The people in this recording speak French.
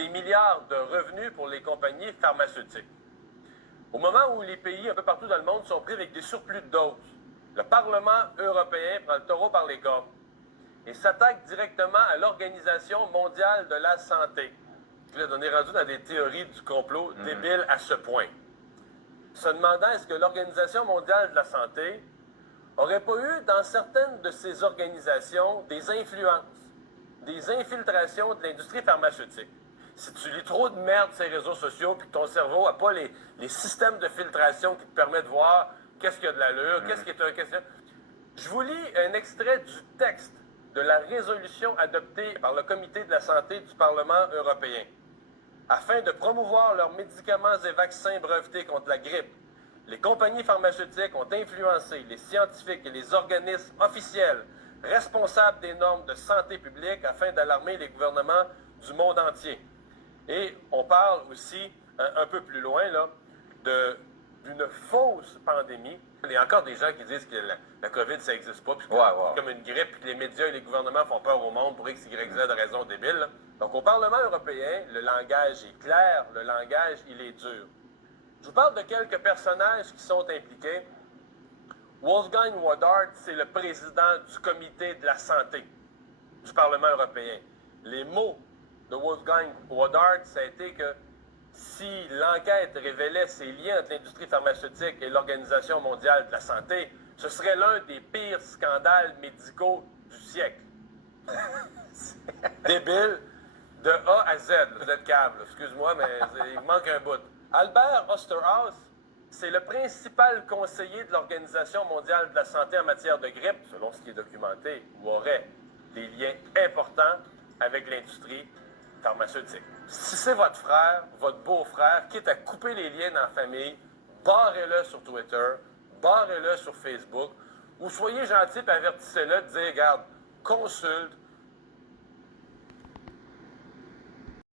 des milliards de revenus pour les compagnies pharmaceutiques. Au moment où les pays un peu partout dans le monde sont pris avec des surplus de doses, le Parlement européen prend le taureau par les cornes et s'attaque directement à l'Organisation mondiale de la santé. Là, on est rendu dans des théories du complot débiles à ce point. Se demandant est-ce que l'Organisation mondiale de la santé n'aurait pas eu dans certaines de ces organisations des influences, des infiltrations de l'industrie pharmaceutique. Si tu lis trop de merde sur les réseaux sociaux puis que ton cerveau n'a pas les systèmes de filtration qui te permettent de voir qu'est-ce qu'il y a de l'allure, qu'est-ce qui est un question. Je vous lis un extrait du texte de la résolution adoptée par le Comité de la santé du Parlement européen. Afin de promouvoir leurs médicaments et vaccins brevetés contre la grippe, les compagnies pharmaceutiques ont influencé les scientifiques et les organismes officiels responsables des normes de santé publique afin d'alarmer les gouvernements du monde entier. Et on parle aussi, un peu plus loin, là, d'une fausse pandémie. Il y a encore des gens qui disent que la COVID, ça n'existe pas, puis c'est comme une grippe, puis que les médias et les gouvernements font peur au monde pour X, Y, Z de raisons débiles. Là. Donc, au Parlement européen, le langage est clair, le langage, il est dur. Je vous parle de quelques personnages qui sont impliqués. Wolfgang Wodardt, c'est le président du Comité de la santé du Parlement européen. Les mots de Wolfgang Wodardt, ça a été que si l'enquête révélait ces liens entre l'industrie pharmaceutique et l'Organisation mondiale de la santé, ce serait l'un des pires scandales médicaux du siècle. Débile de A à Z. Vous êtes câble, excuse-moi, mais il manque un bout. Albert Osterhaus, c'est le principal conseiller de l'Organisation mondiale de la santé en matière de grippe, selon ce qui est documenté, ou aurait des liens importants avec l'industrie pharmaceutique. Si c'est votre frère, votre beau-frère, quitte à couper les liens dans la famille, barrez-le sur Twitter, barrez-le sur Facebook, ou soyez gentil et avertissez-le de dire, regarde, consulte,